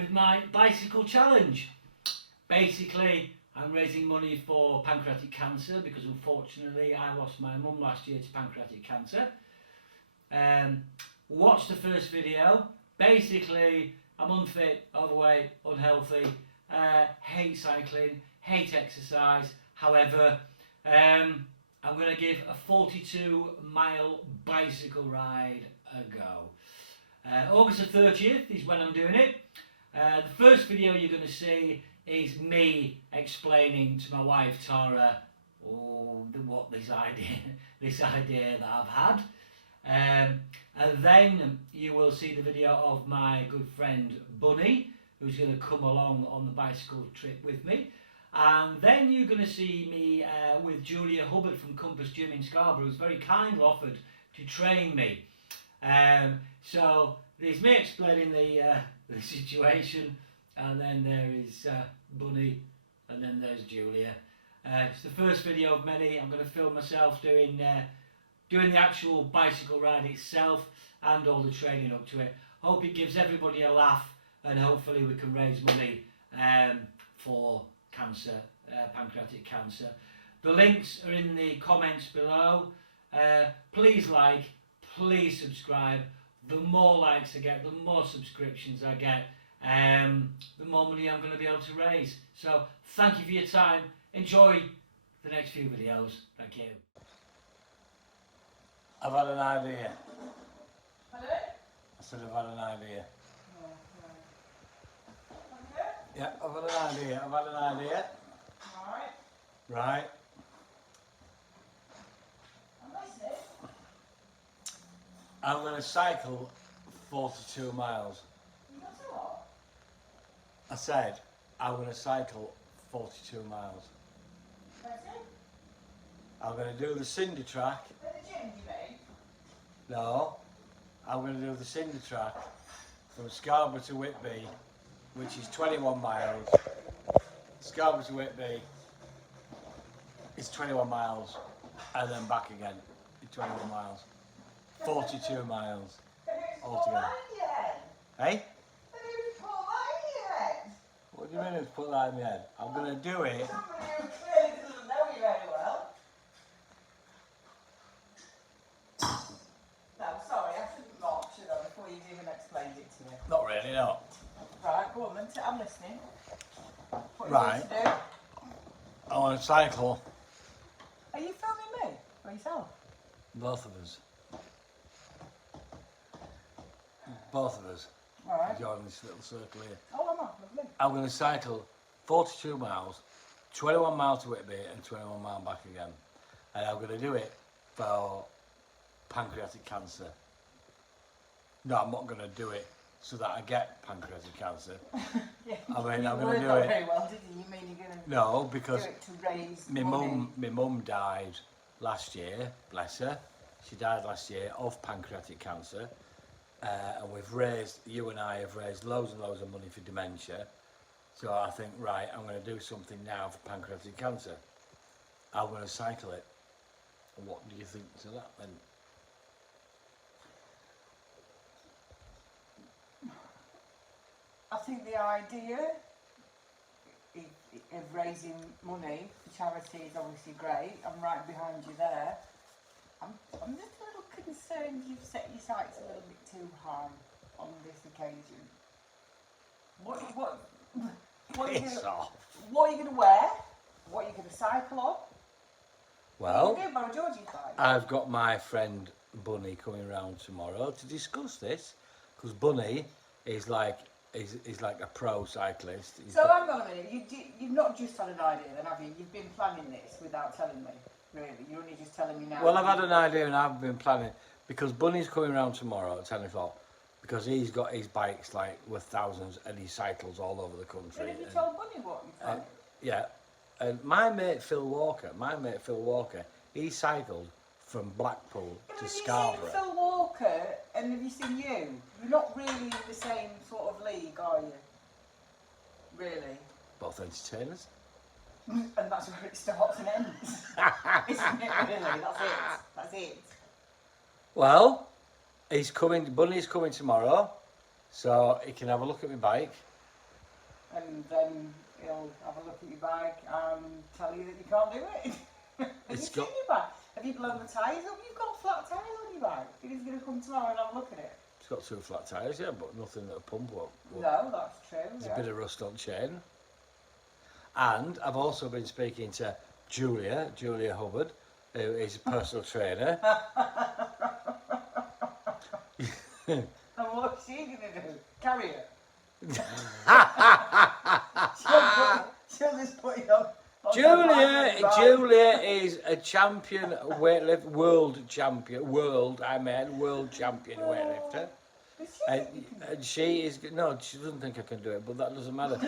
with my bicycle challenge. Basically, I'm raising money for pancreatic cancer because unfortunately I lost my mum last year to pancreatic cancer. Watch the first video. Basically, I'm unfit, overweight, unhealthy, hate cycling, hate exercise. However, I'm going to give a 42-mile bicycle ride a go. August the 30th is when I'm doing it. The first video you're going to see is me explaining to my wife Tara what this idea that I've had. And then you will see the video of my good friend Bunny, who's going to come along on the bicycle trip with me. And then you're going to see me with Julia Hubbard from Compass Gym in Scarborough, who's very kindly offered to train me. So there's me explaining the situation, and then there is Bunny, and then there's Julia. It's the first video of many. I'm going to film myself doing the actual bicycle ride itself and all the training up to it. Hope it gives everybody a laugh, and hopefully we can raise money for cancer, pancreatic cancer. The links are in the comments below. Please like, please subscribe. The more likes I get, the more subscriptions I get, the more money I'm going to be able to raise. So thank you for your time. Enjoy the next few videos. Thank you. I've had an idea. Hello? I said I've had an idea. Okay. Yeah, I've had an idea. Alright. Right. I'm listening. I'm going to cycle 42 miles. You got to what? I said I'm going to cycle 42 miles. That's it? I'm going to do the cinder track. At the gym, you mean? No, I'm going to do the cinder track from Scarborough to Whitby, which is 21 miles. Scarborough to Whitby is 21 miles, and then back again, 21 miles. 42 miles altogether. Hey? What do you mean it's put that in my head? I'm going to do it. Somebody who clearly doesn't know you very well. No, sorry, I shouldn't laugh, should I, before you've even explained it to me. Not really, no. Right, go on then, I'm listening. What Right. You need to do? I want to cycle, Are you filming me? Or yourself? both of us. Both of us. Alright. Join this little circle here. Oh, I'm not, lovely. I'm going to cycle 42 miles, 21 miles to Whitby and 21 miles back again. And I'm going to do it for pancreatic cancer. No, I'm not going to do it so that I get pancreatic cancer. Yeah, I mean, I'm you going to do worded that it. very well, didn't you? You mean you're going to No, because do it to raise my money? mum died last year, bless her. She died last year of pancreatic cancer. And we've raised, you and I have raised loads and loads of money for dementia. So I think, right, I'm going to do something now for pancreatic cancer. I'm going to cycle it. What do you think to that then? I think the idea of raising money for charity is obviously great. I'm right behind you there. I'm just a little concerned you've set your sights a little bit too high on this occasion. What are you Piss gonna, off. what are you going to wear? What are you going to cycle on? Well, You're going to borrow Georgie's bike. I've got my friend Bunny coming round tomorrow to discuss this, because Bunny is like a pro cyclist. So hang on a minute, you've not just had an idea then, have you? You've been planning this without telling me, really. You're only just telling me now. Well, I've had an idea and I've been planning, because Bunny's coming round tomorrow at 10 o'clock, because he's got his bikes like worth thousands and he cycles all over the country. But have you told Bunny what you've done? Yeah, and my mate Phil Walker, he cycled from Blackpool to Scarborough. Have you seen Phil Walker and have you seen you? You're not really in the same sort of league, are you? Really? Both entertainers. And that's where it starts and ends. Isn't it really? That's it. Well, Bunny's coming tomorrow, so he can have a look at my bike, and then he'll have a look at your bike and tell you that you can't do it. Have you seen your bike? Have you blown the tyres up? You've got flat tyres on your bike. He's going to come tomorrow and have a look at it. It's got 2 flat tyres, yeah, but nothing that a pump won't. No, that's true. There's a bit of rust on chain. And I've also been speaking to Julia Hubbard, who is a personal trainer. And what's she going to do? Carry it? she'll just put you on. Julia is a champion world champion weightlifter. And she is, no, she doesn't think I can do it, but that doesn't matter.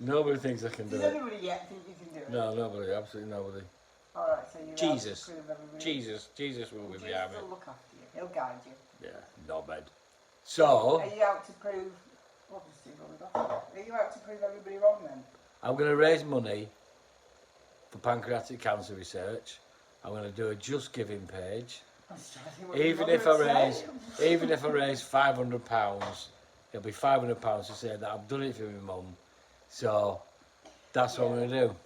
Nobody thinks I can do Does it. anybody yet think you can do it? No, nobody, absolutely nobody. Alright, so you Jesus. have to prove everybody. Jesus will be behind me. Jesus will look after you. He'll guide you. Yeah, not bad. So, Are you out to prove... What does Steve on the document? Are you out to prove everybody wrong then? I'm going to raise money for Pancreatic Cancer Research. I'm going to do a Just Giving page. Even if I raise £500, it'll be £500 to say that I've done it for my mum. So that's what I'm going to do.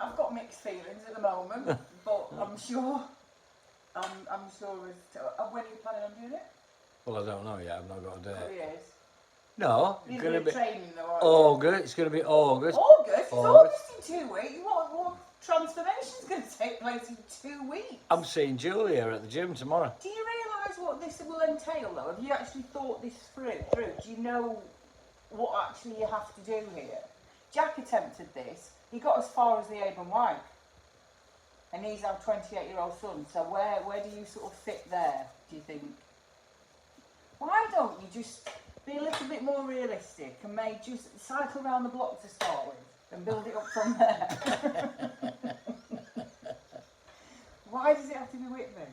I've got mixed feelings at the moment, but I'm sure as to when are you planning on doing it? Well, I don't know yet. I've not got a date. 3 years. No, it's You're going to be training though, aren't you? August. It's going to be August. August? It's August in 2 weeks. What transformation's going to take place in 2 weeks? I'm seeing Julia at the gym tomorrow. Do you realise what this will entail though? Have you actually thought this through? Do you know what actually you have to do here? Jack attempted this. He got as far as the Avon White. And he's our 28-year-old son. So where do you sort of fit there, do you think? Why don't you just be a little bit more realistic and maybe just cycle around the block to start with and build it up from there? Why does it have to be Whitby?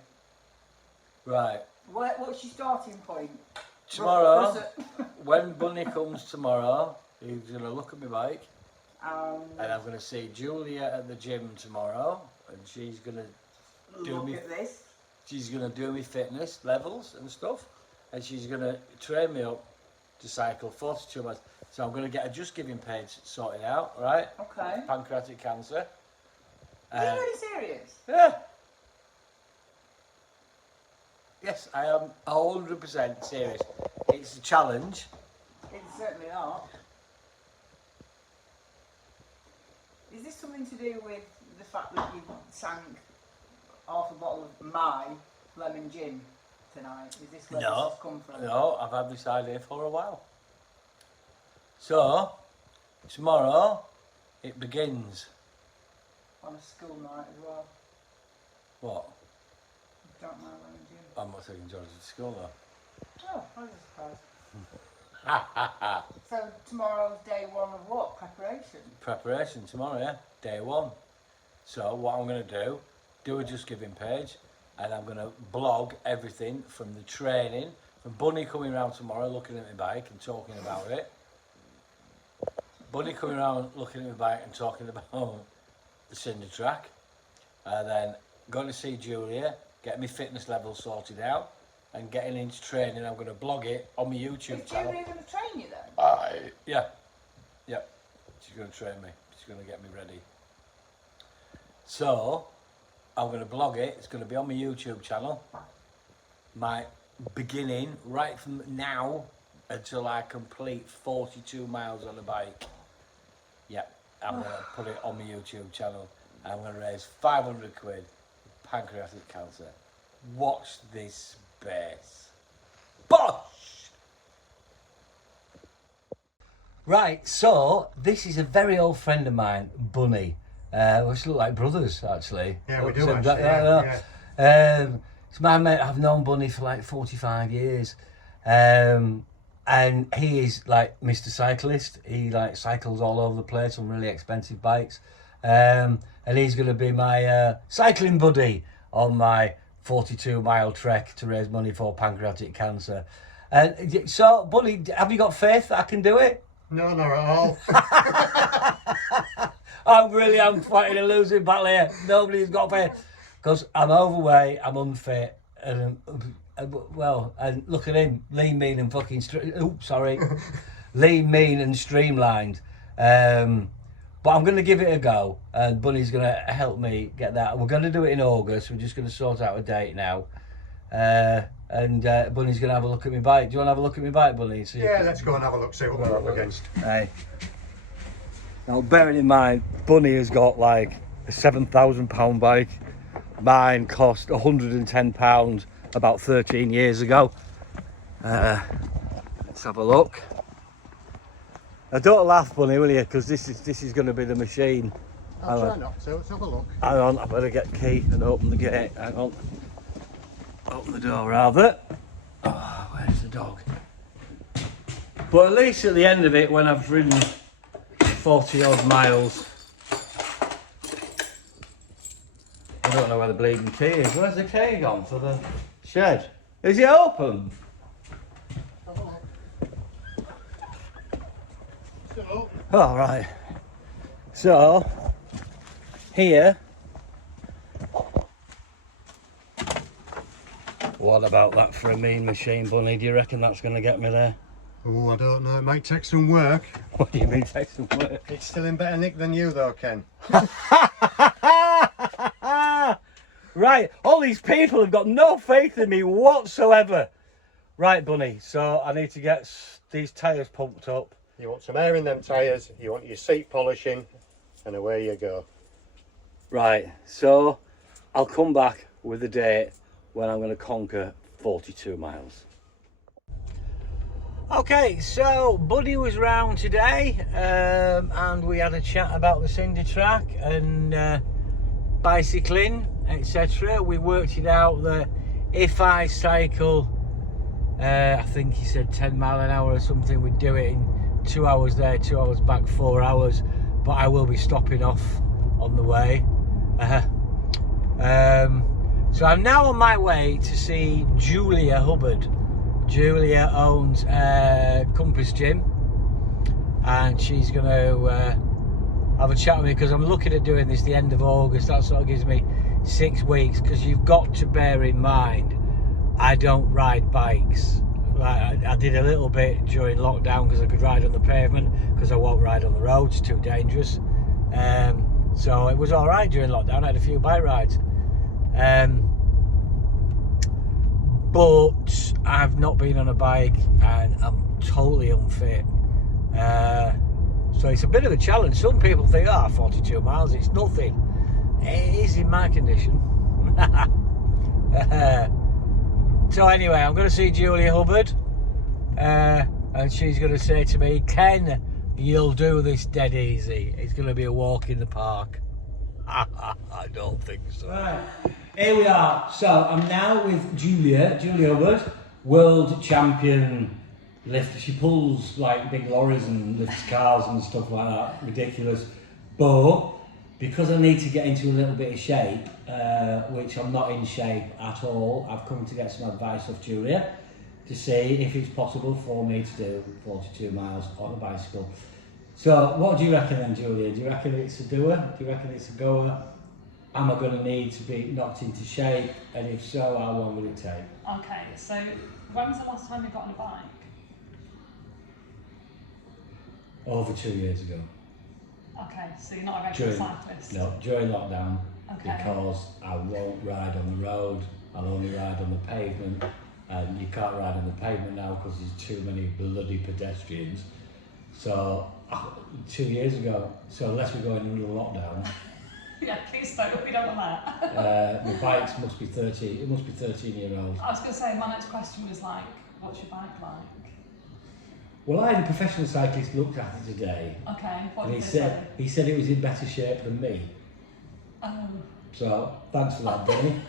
Right. What's your starting point? Tomorrow, when Bunny comes tomorrow, he's going to look at my bike. And I'm going to see Julia at the gym tomorrow, and she's going to She's going to do me fitness levels and stuff, and she's going to train me up to cycle 42 miles. So I'm going to get a Just Giving page sorted out, right? Okay. Pancreatic cancer. Are you really serious? Yeah. Yes, I am 100% serious. It's a challenge. It's certainly not. Is this something to do with the fact that you sank half a bottle of my lemon gin tonight? Is this where this has come from? No, I've had this idea for a while. So, tomorrow, it begins. On a school night as well. What? Don't mind lemon gin. I'm not taking George to school though. Oh, I was surprised. So tomorrow's day one of what? Preparation? Preparation tomorrow, yeah. Day one. So what I'm going to do a Just Giving page, and I'm going to blog everything from the training, from Bunny coming around tomorrow looking at my bike and talking about it. Bunny coming around looking at my bike and talking about the cinder track. And then going to see Julia, getting my fitness levels sorted out, and getting into training. I'm going to blog it on my YouTube channel. Is Julia going to train you then? Yeah. She's going to train me. She's going to get me ready. So, I'm going to blog it. It's going to be on my YouTube channel. My beginning, right from now until I complete 42 miles on a bike. Yeah, I'm going to put it on my YouTube channel. I'm going to raise 500 quid for pancreatic cancer. Watch this space. Bosh! Right, so this is a very old friend of mine, Bunny. We look like brothers, actually. Yeah, we do actually. It's my mate. I've known Bunny for like 45 years. And he is like Mr. Cyclist. He like cycles all over the place on really expensive bikes. And he's going to be my cycling buddy on my 42-mile trek to raise money for pancreatic cancer. And so, Bunny, have you got faith that I can do it? No, not at all. I'm fighting a losing battle here. Nobody's got faith. Because I'm overweight, I'm unfit, well, and look at him, lean, mean, and fucking lean, mean, and streamlined. But I'm going to give it a go, and Bunny's going to help me get that. We're going to do it in August. We're just going to sort out a date now. And Bunny's going to have a look at my bike. Do you want to have a look at my bike, Bunny? So yeah, let's go and have a look, see what we're up against. Hey. Now, bearing in mind, Bunny has got like a £7,000 bike. Mine cost £110 about 13 years ago. Let's have a look. Now, don't laugh, Bunny, will you? Because this is going to be the machine. I'll try not to. Let's have a look. Hang on, I better get key and open the gate. Hang on. Open the door, rather. Oh, where's the dog? But at least at the end of it, when I've ridden 40 odd miles, I don't know where the bleeding key is. Where's the key gone for the shed? Is it open? Have a look. So, Oh, right. So, here. What about that for a mean machine, Bunny? Do you reckon that's going to get me there? oh, I don't know. It might take some work. What do you mean take some work? It's still in better nick than you, though, Ken. Right, all these people have got no faith in me whatsoever. Right, Bunny, so I need to get these tyres pumped up. You want some air in them tyres. You want your seat polishing, and away you go. Right, so I'll come back with a date when I'm going to conquer 42 miles. Okay, so Buddy was round today and we had a chat about the cinder track and bicycling, etc. We worked it out that if I cycle, I think he said 10 mile an hour or something, we'd do it in 2 hours there, 2 hours back, 4 hours, but I will be stopping off on the way. So I'm now on my way to see Julia Hubbard. Julia owns Compass Gym, and she's going to have a chat with me because I'm looking at doing this the end of August. That sort of gives me 6 weeks, because you've got to bear in mind I don't ride bikes. Like, I did a little bit during lockdown because I could ride on the pavement, because I won't ride on the roads, too dangerous. So it was all right during lockdown. I had a few bike rides. But I've not been on a bike and I'm totally unfit. So it's a bit of a challenge. Some people think, 42 miles, it's nothing. It is in my condition. So anyway, I'm going to see Julia Hubbard. And she's going to say to me, Ken, you'll do this dead easy. It's going to be a walk in the park. I don't think so. Right. Here we are. So I'm now with Julia Hubbard, world champion lifter. She pulls like big lorries and lifts cars and stuff like that. Ridiculous. But because I need to get into a little bit of shape, which I'm not in shape at all, I've come to get some advice off Julia to see if it's possible for me to do 42 miles on a bicycle. So what do you reckon then, Julia? Do you reckon it's a doer? Do you reckon it's a goer? Am I going to need to be knocked into shape? And if so, how long will it take? Okay, so when was the last time you got on a bike? Over 2 years ago. Okay, so you're not a regular cyclist? No, during lockdown, Okay. because I won't ride on the road, I'll only ride on the pavement, and you can't ride on the pavement now because there's too many bloody pedestrians. So, 2 years ago, so unless we're going into lockdown, Yeah, please don't, we don't want that. the bikes must be 13, it must be 13-year-old. I was going to say, my next question was like, what's your bike like? Well, I had a professional cyclist looked at it today, Okay, what and did they say? he said it was in better shape than me. Oh, So, thanks for that, Benny.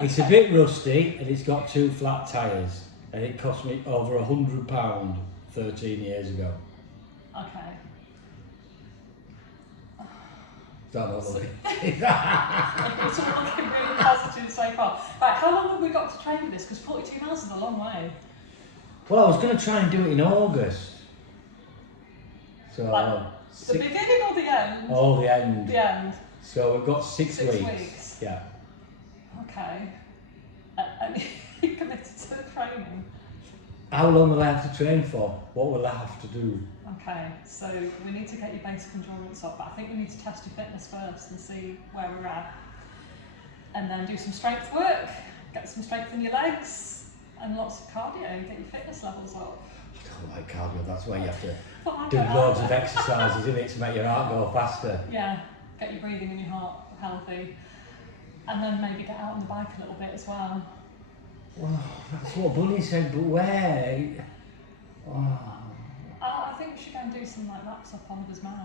It's a bit rusty, and it's got 2 flat tyres, and it cost me over £100 13 years ago. okay. Don't know, lovely. It's looking really positive so far. Right, how long have we got to train with this? Because 42 miles is a long way. Well, I was going to try and do it in August. So, Like, the beginning or the end? oh, the end. The end. So we've got 6 6 weeks. weeks. Yeah. Okay. And you committed to the training. How long will I have to train for? What will I have to do? Okay, so we need to get your basic endurance up, but I think we need to test your fitness first and see where we're at. And then do some strength work, get some strength in your legs, and lots of cardio, get your fitness levels up. I don't like cardio, that's why you have to But I do don't loads of either. exercises in it to make your heart go faster. Yeah, get your breathing and your heart healthy. And then maybe get out on the bike a little bit as well. Well, that's what Bunny said, but where? Oh. I think we should go and do some like laps up Oliver's Mount.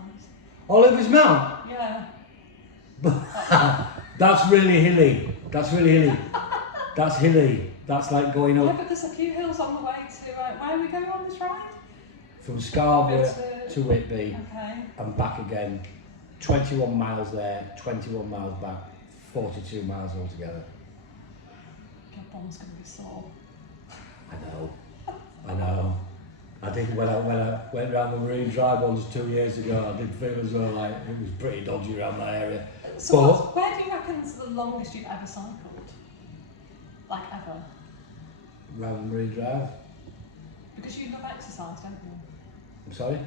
Oliver's Mount? Yeah. That's really hilly. That's really hilly. That's hilly. That's like going Yeah, up but there's a few hills on the way to, where are we going on this ride? from Scarborough Webster. to Whitby Okay. and back again. 21 miles there, 21 miles back, 42 miles altogether. Your bum's going to be sore. I know. I did when I went around the Marine Drive ones 2 years ago. I did feel as though like it was pretty dodgy around that area. So But- where do you reckon's the longest you've ever cycled? Like ever? Around the Marine Drive. Because you love exercise, don't you? I'm sorry.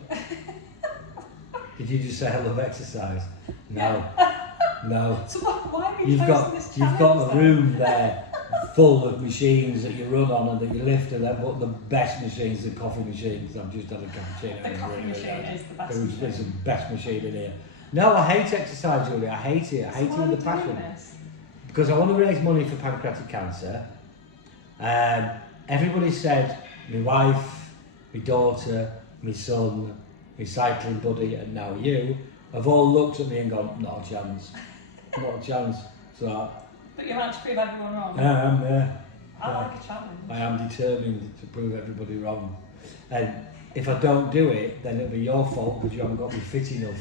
Did you just say I love exercise? No. No. So why are you chosen this You've challenge got a then? room there full of machines that you run on and that you lift, and but the best machines, the coffee machines. I've just had a cappuccino. The coffee machine is the best It's machine. the best machine in here. No, I hate exercise, Julie. I hate it. I hate So it why are with you a passion. doing this? Because I want to raise money for pancreatic cancer. Everybody said, my wife, my daughter, my son, my cycling buddy, and now you, have all looked at me and gone, not a chance. Not a chance. So But you managed to prove everyone wrong. I am I like a challenge. I am determined to prove everybody wrong. And if I don't do it, then it'll be your fault because you haven't got me fit enough.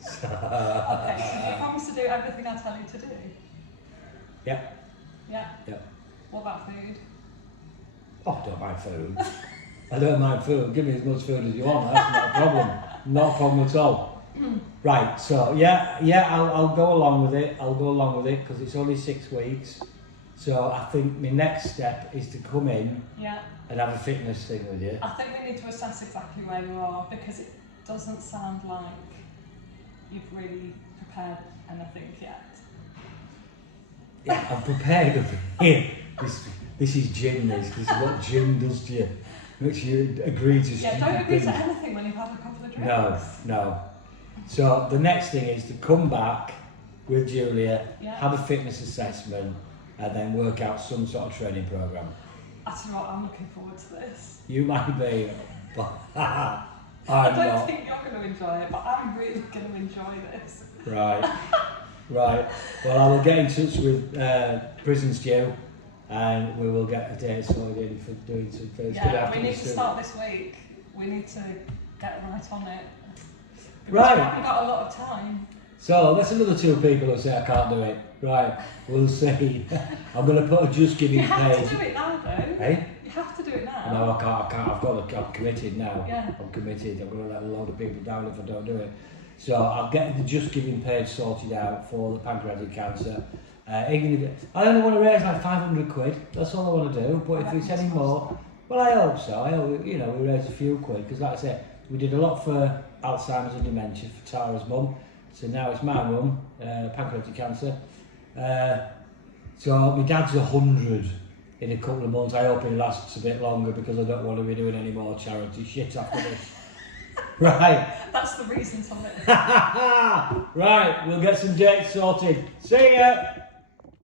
Okay, so you promise to do everything I tell you to do? Yeah. Yeah? Yeah. What about food? Oh, I don't mind food. I don't mind food. Give me as much food as you want. That's not a problem. Not a problem at all. Right. So I'll go along with it. I'll go along with it because it's only 6 weeks. So I think my next step is to come in Yeah. and have a fitness thing with you. I think we need to assess exactly where you are because it doesn't sound like you've really prepared anything yet. Yeah, I'm prepared. Here, this is gym. This is what gym does to you. Makes you agree to Yeah, stupid don't agree to things. anything when you've had a couple of drinks. No. So the next thing is to come back with Julia, Yeah. have a fitness assessment, and then work out some sort of training program. I tell you what, I'm looking forward to this. You might be, but I'm I don't not. think you're going to enjoy it, but I'm really going to enjoy this. Right. Well, I will get in touch with Prison Stew, and we will get a date sorted in for doing some things. Yeah, we need to start this week. We need to get right on it. Because Right. we haven't got a lot of time. So that's another 2 people who say I can't do it. Right, we'll see. I'm going to put a Just Giving You have page. to do it now, though. Hey? You have to do it now. No, I can't. I'm committed now. Yeah. I'm committed. I'm going to let a load of people down if I don't do it. So I'll get the Just Giving page sorted out for the pancreatic cancer. I only want to raise like 500 quid. That's all I want to do. But if it's any more, well, I hope so. I hope we raise a few quid because, like I said, we did a lot for Alzheimer's and dementia for Tara's mum. So now it's my mum, pancreatic cancer. So my dad's 100 in a couple of months. I hope it lasts a bit longer because I don't want to be doing any more charity shit after this. Right. That's the reason for it. Right, we'll get some dates sorted. See ya!